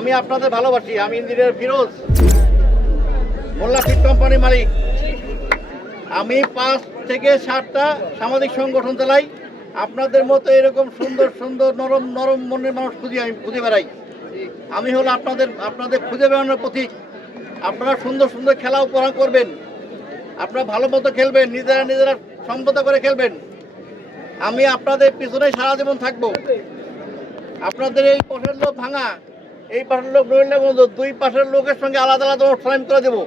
আমি আপনাদের ভালোবাসি, আমি ইঞ্জিনিয়ার ফিরোজ, মোল্লা ফিট কোম্পানির মালিক। আমি পাঁচ থেকে সাতটা সামাজিক সংগঠন চালাই। আপনাদের মতো এরকম সুন্দর সুন্দর, নরম নরম মনের মানুষ খুঁজি আমি, খুঁজে বেড়াই। আমি হলো আপনাদের আপনাদের খুঁজে বেড়ানোর প্রতীক। আপনারা সুন্দর সুন্দর খেলা উপহার করবেন। আপনারা ভালো মতো খেলবেন, নিজেরা নিজেরা সম্পদা করে খেলবেন। আমি আপনাদের পিছনে সারা জীবন থাকব। আপনাদের এই লোক ভাঙা এই পাশের লোক বন্ধু দুই পাশের লোকের সঙ্গে আলাদা আলাদা অনুষ্ঠান করে দেবো।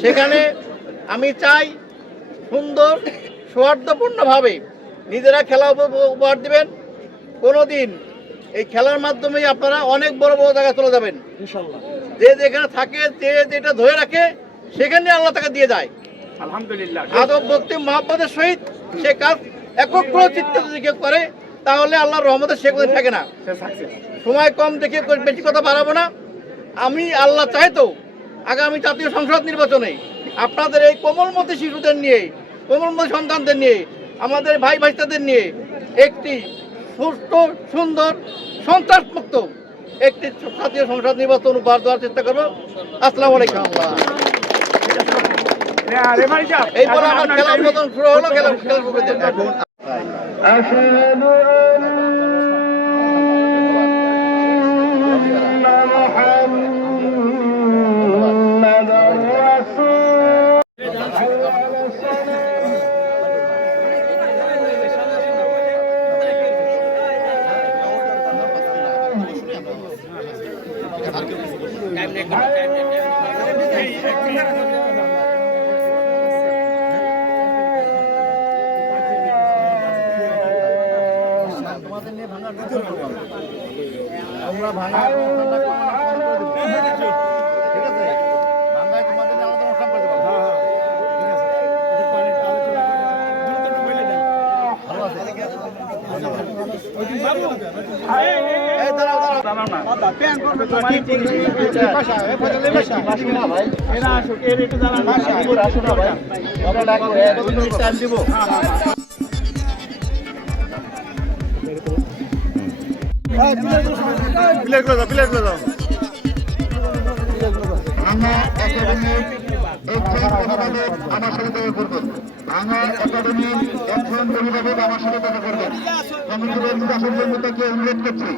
সেখানে আমি চাই সুন্দর সৌহার্দ্যপূর্ণভাবে নিজেরা খেলা উপ- উপহার দিবেন। কোনো দিন এই খেলার মাধ্যমেই আপনারা অনেক বড় বড় জায়গায় চলে যাবেন। যে যেখানে থাকে যে যেটা ধরে রাখে সেখানে আল্লাহ তাকে দিয়ে যায়। আলহামদুলিল্লাহ। আদব ভক্তি মহাব্বতের সহিত সে কাজ একক চিত্ত যদি কেউ করে তাহলে আল্লাহর রহমতের সে কোথায় থাকে না। সময় কম দেখে বেশি কথা বাড়াবো না। আমি আল্লাহ চাইতো আগামী জাতীয় সংসদ নির্বাচনে আপনাদের এই কোমলমতি শিশুদের নিয়ে কোমলমতি সন্তানদের নিয়ে আমাদের ভাই ভাইস্তাদের নিয়ে একটি সুস্থ সুন্দর সন্ত্রাসমুক্ত একটি জাতীয় সংসদ নির্বাচন উপহার দেওয়ার চেষ্টা করব। আসসালামু আলাইকুম। আরে ভাই যা এই বলে আমার মতন শুরু হলো খেলা খেলা। أشهد أن محمد رسول Time next, time next. দেবো। প্লেটগুলো দাও প্লেটগুলো দাও আমরা সাথে দেখা করবেন আমার একাডেমির একজন অভিভাবক আমার সাথে দেখা করবেন কমিটির নির্বাচন কর্মীটাকে অনুরোধ করছি।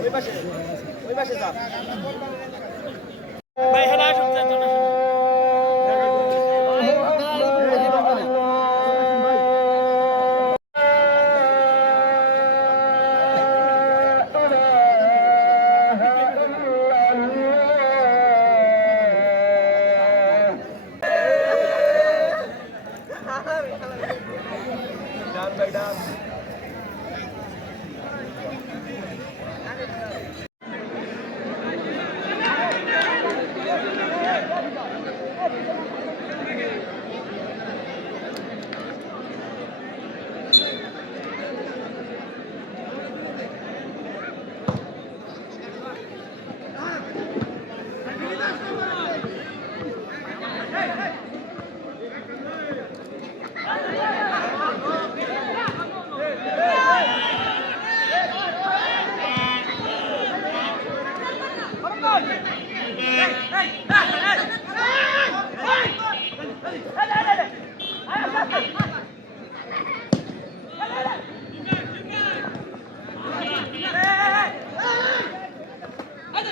ওই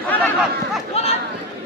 快来，快来，我来。